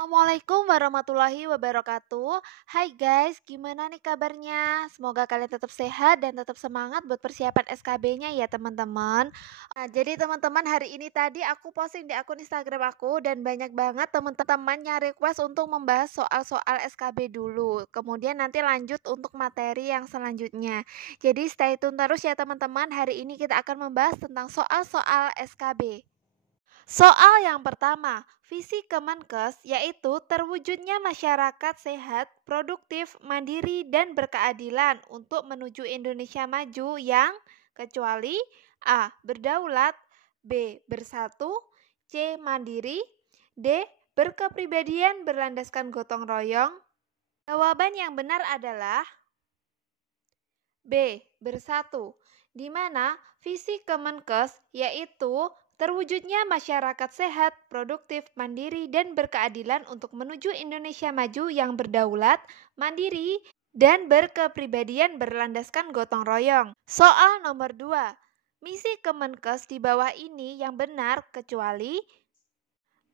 Assalamualaikum warahmatullahi wabarakatuh. Hai guys, gimana nih kabarnya? Semoga kalian tetap sehat dan tetap semangat buat persiapan SKB-nya ya teman-teman. Nah, jadi teman-teman hari ini tadi aku posting di akun Instagram aku dan banyak banget teman-teman yang request untuk membahas soal-soal SKB dulu. Kemudian nanti lanjut untuk materi yang selanjutnya. Jadi stay tune terus ya teman-teman. Hari ini kita akan membahas tentang soal-soal SKB. Soal yang pertama, visi Kemenkes yaitu terwujudnya masyarakat sehat, produktif, mandiri, dan berkeadilan untuk menuju Indonesia maju yang kecuali A. Berdaulat, B. Bersatu, C. Mandiri, D. Berkepribadian berlandaskan gotong royong. Jawaban yang benar adalah B. Bersatu, di mana visi Kemenkes yaitu terwujudnya masyarakat sehat, produktif, mandiri, dan berkeadilan untuk menuju Indonesia maju yang berdaulat, mandiri, dan berkepribadian berlandaskan gotong royong. Soal nomor 2. Misi Kemenkes di bawah ini yang benar kecuali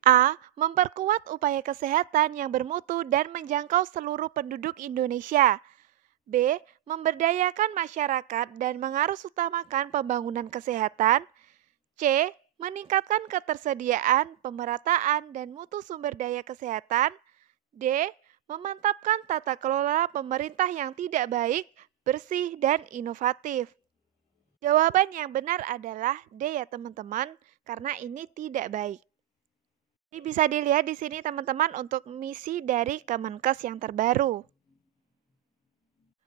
A. Memperkuat upaya kesehatan yang bermutu dan menjangkau seluruh penduduk Indonesia. B. Memberdayakan masyarakat dan mengarusutamakan pembangunan kesehatan. C. Meningkatkan ketersediaan, pemerataan, dan mutu sumber daya kesehatan. D. Memantapkan tata kelola pemerintah yang tidak baik, bersih, dan inovatif. Jawaban yang benar adalah D ya teman-teman, karena ini tidak baik. Ini bisa dilihat di sini teman-teman untuk misi dari Kemenkes yang terbaru.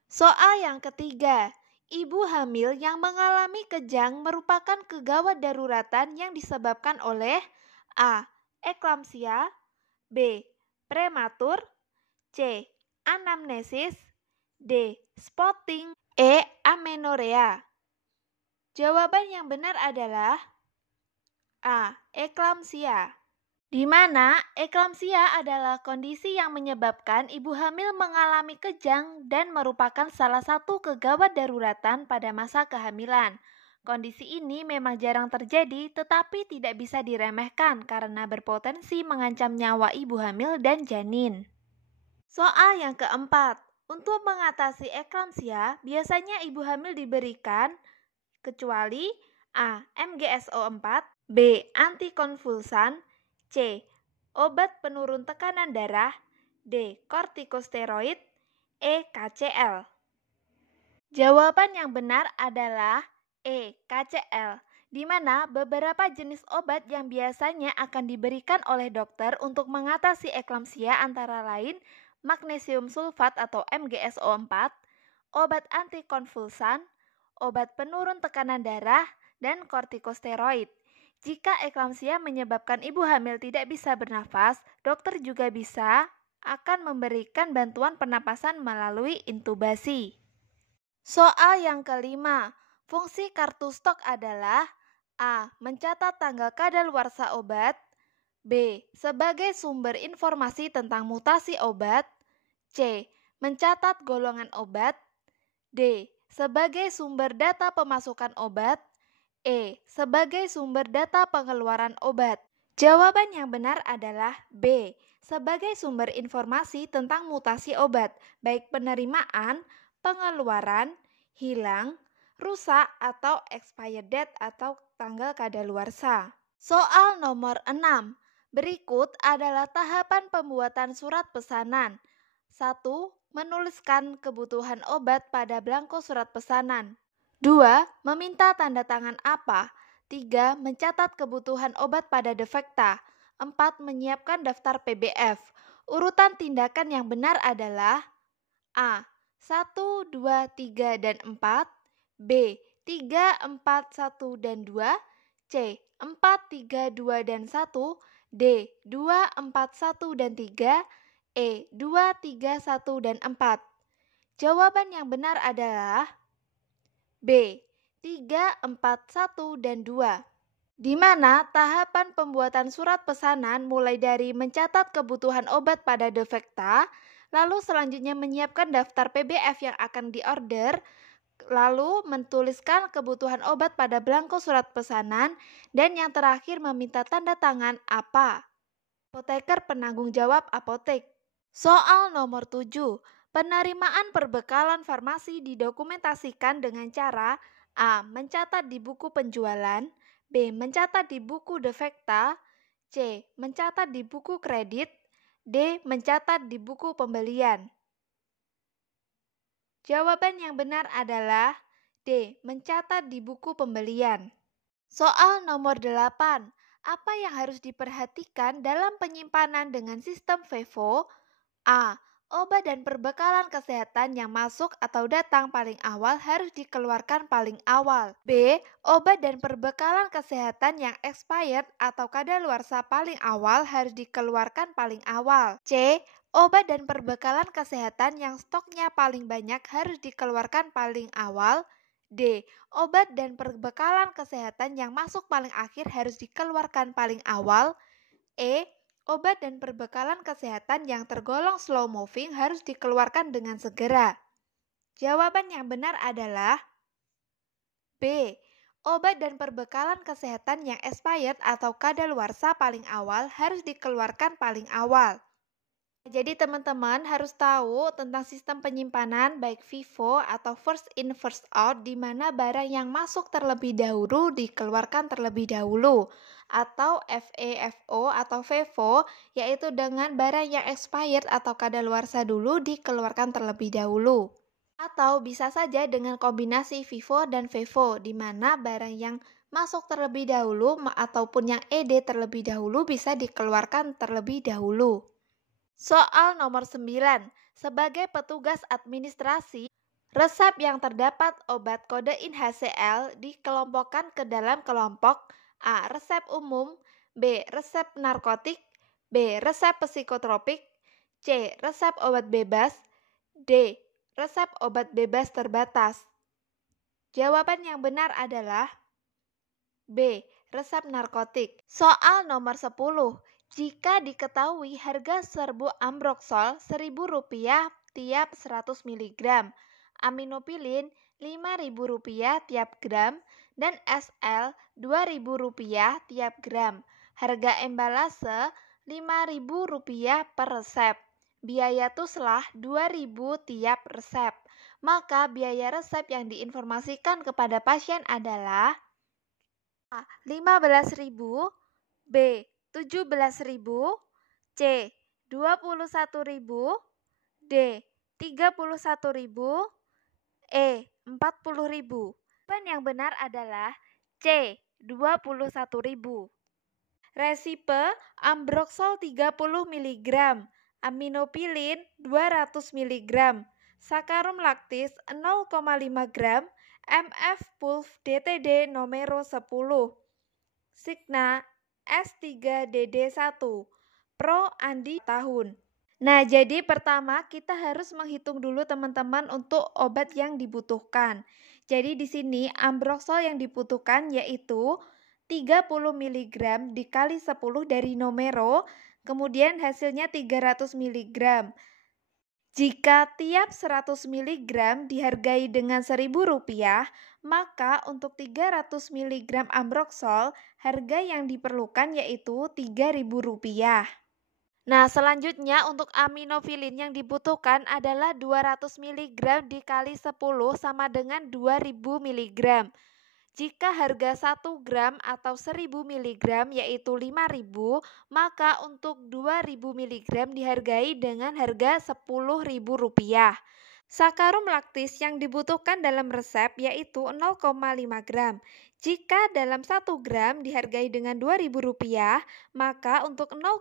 Soal yang ketiga, ibu hamil yang mengalami kejang merupakan kegawat daruratan yang disebabkan oleh A. Eklamsia, B. Prematur, C. Anamnesis, D. Spotting, E. Amenorea. Jawaban yang benar adalah A. Eklamsia, di mana eklamsia adalah kondisi yang menyebabkan ibu hamil mengalami kejang dan merupakan salah satu kegawat daruratan pada masa kehamilan. Kondisi ini memang jarang terjadi tetapi tidak bisa diremehkan karena berpotensi mengancam nyawa ibu hamil dan janin. Soal yang keempat, untuk mengatasi eklamsia, biasanya ibu hamil diberikan kecuali A. MGSO4, B. Antikonvulsan, C. Obat penurun tekanan darah, D. Kortikosteroid, E. KCL. Jawaban yang benar adalah E. KCL, di mana beberapa jenis obat yang biasanya akan diberikan oleh dokter untuk mengatasi eklamsia antara lain magnesium sulfat atau MgSO4, obat antikonvulsan, obat penurun tekanan darah, dan kortikosteroid. Jika eklamsia menyebabkan ibu hamil tidak bisa bernafas, dokter juga bisa akan memberikan bantuan pernapasan melalui intubasi. Soal yang kelima, fungsi kartu stok adalah A. Mencatat tanggal kadaluarsa obat, B. Sebagai sumber informasi tentang mutasi obat, C. Mencatat golongan obat, D. Sebagai sumber data pemasukan obat, E. Sebagai sumber data pengeluaran obat. Jawaban yang benar adalah B. Sebagai sumber informasi tentang mutasi obat, baik penerimaan, pengeluaran, hilang, rusak, atau expired date atau tanggal kadaluarsa. Soal nomor 6. Berikut adalah tahapan pembuatan surat pesanan. 1. Menuliskan kebutuhan obat pada belangko surat pesanan. 2. Meminta tanda tangan apa? 3. Mencatat kebutuhan obat pada defekta. 4. Menyiapkan daftar PBF. Urutan tindakan yang benar adalah A. 1, 2, 3, dan 4, B. 3, 4, 1, dan 2, C. 4, 3, 2, dan 1, D. 2, 4, 1, dan 3, E. 2, 3, 1, dan 4. Jawaban yang benar adalah B. 3, 4, 1, dan 2. Di mana tahapan pembuatan surat pesanan mulai dari mencatat kebutuhan obat pada defekta, lalu selanjutnya menyiapkan daftar PBF yang akan diorder, lalu menuliskan kebutuhan obat pada belangko surat pesanan, dan yang terakhir meminta tanda tangan apa. Apoteker penanggung jawab apotek. Soal nomor 7. Penerimaan perbekalan farmasi didokumentasikan dengan cara A. Mencatat di buku penjualan, B. Mencatat di buku defekta, C. Mencatat di buku kredit, D. Mencatat di buku pembelian. Jawaban yang benar adalah D. Mencatat di buku pembelian. Soal nomor 8. Apa yang harus diperhatikan dalam penyimpanan dengan sistem FIFO? A. Obat dan perbekalan kesehatan yang masuk atau datang paling awal harus dikeluarkan paling awal. B. Obat dan perbekalan kesehatan yang expired atau kadaluarsa paling awal harus dikeluarkan paling awal. C. Obat dan perbekalan kesehatan yang stoknya paling banyak harus dikeluarkan paling awal. D. Obat dan perbekalan kesehatan yang masuk paling akhir harus dikeluarkan paling awal. E. Obat dan perbekalan kesehatan yang tergolong slow moving harus dikeluarkan dengan segera. Jawaban yang benar adalah B. Obat dan perbekalan kesehatan yang expired atau kadaluarsa paling awal harus dikeluarkan paling awal. Jadi teman-teman harus tahu tentang sistem penyimpanan baik FIFO atau first in first out, di mana barang yang masuk terlebih dahulu dikeluarkan terlebih dahulu, atau FEFO atau FIFO, yaitu dengan barang yang expired atau kadaluarsa dulu dikeluarkan terlebih dahulu. Atau bisa saja dengan kombinasi FIFO dan FIFO, di mana barang yang masuk terlebih dahulu ataupun yang ED terlebih dahulu bisa dikeluarkan terlebih dahulu. Soal nomor 9. Sebagai petugas administrasi, resep yang terdapat obat kodein HCl dikelompokkan ke dalam kelompok A. Resep umum, B. Resep narkotik, B. Resep psikotropik, C. Resep obat bebas, D. Resep obat bebas terbatas. Jawaban yang benar adalah B. Resep narkotik. Soal nomor 10. Jika diketahui harga serbuk Ambroxol Rp1.000 tiap 100 mg, aminopilin Rp5.000 tiap gram, dan SL Rp2.000 tiap gram. Harga embalase Rp5.000 per resep. Biaya tuslah Rp2.000 tiap resep. Maka biaya resep yang diinformasikan kepada pasien adalah A. 15.000, B. 17.000, C. 21.000, D. 31.000, E. 40.000. Jawaban yang benar adalah C. 21.000. Resipe Ambroxol 30 mg, aminopilin 200 mg, sakarum laktis 0,5 gram, MF Pulv DTD nomor 10, Signa S3DD1, Pro Andi tahun. Nah, jadi pertama kita harus menghitung dulu teman-teman untuk obat yang dibutuhkan. Jadi di sini Ambroxol yang dibutuhkan yaitu 30 mg dikali 10 dari Nomero, kemudian hasilnya 300 mg. Jika tiap 100 mg dihargai dengan Rp1.000, maka untuk 300 mg Ambroxol, harga yang diperlukan yaitu Rp3.000. Nah, selanjutnya untuk aminofilin yang dibutuhkan adalah 200 mg dikali 10 sama dengan 2000 mg. Jika harga 1 gram atau 1000 mg yaitu Rp5.000, maka untuk 2000 mg dihargai dengan harga Rp10.000. Sakarum laktis yang dibutuhkan dalam resep yaitu 0,5 gram. Jika dalam 1 gram dihargai dengan Rp2.000, maka untuk 0,5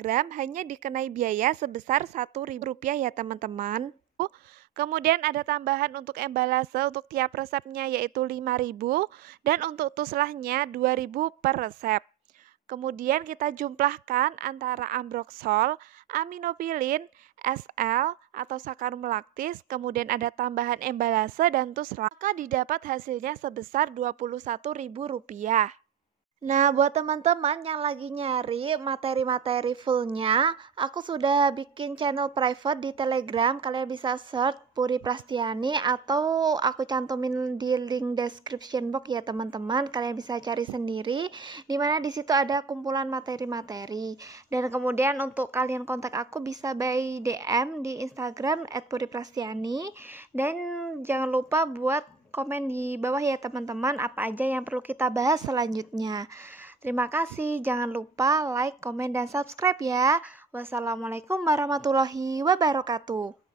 gram hanya dikenai biaya sebesar Rp1.000 ya teman-teman. Kemudian ada tambahan untuk embalase untuk tiap resepnya yaitu Rp5.000 dan untuk tuslahnya Rp2.000 per resep. Kemudian kita jumlahkan antara Ambroxol, aminopilin, SL atau sakarum laktis, kemudian ada tambahan embalase dan tuslah, maka didapat hasilnya sebesar Rp21.000. Nah, buat teman-teman yang lagi nyari materi-materi fullnya, aku sudah bikin channel private di Telegram. Kalian bisa search Puri Prastiani atau aku cantumin di link description box ya teman-teman. Kalian bisa cari sendiri, dimana di situ ada kumpulan materi-materi. Dan kemudian untuk kalian kontak aku bisa by DM di Instagram @puriprastiani. Dan jangan lupa buat komen di bawah ya teman-teman, apa aja yang perlu kita bahas selanjutnya. Terima kasih, jangan lupa like, komen, dan subscribe ya. Wassalamualaikum warahmatullahi wabarakatuh.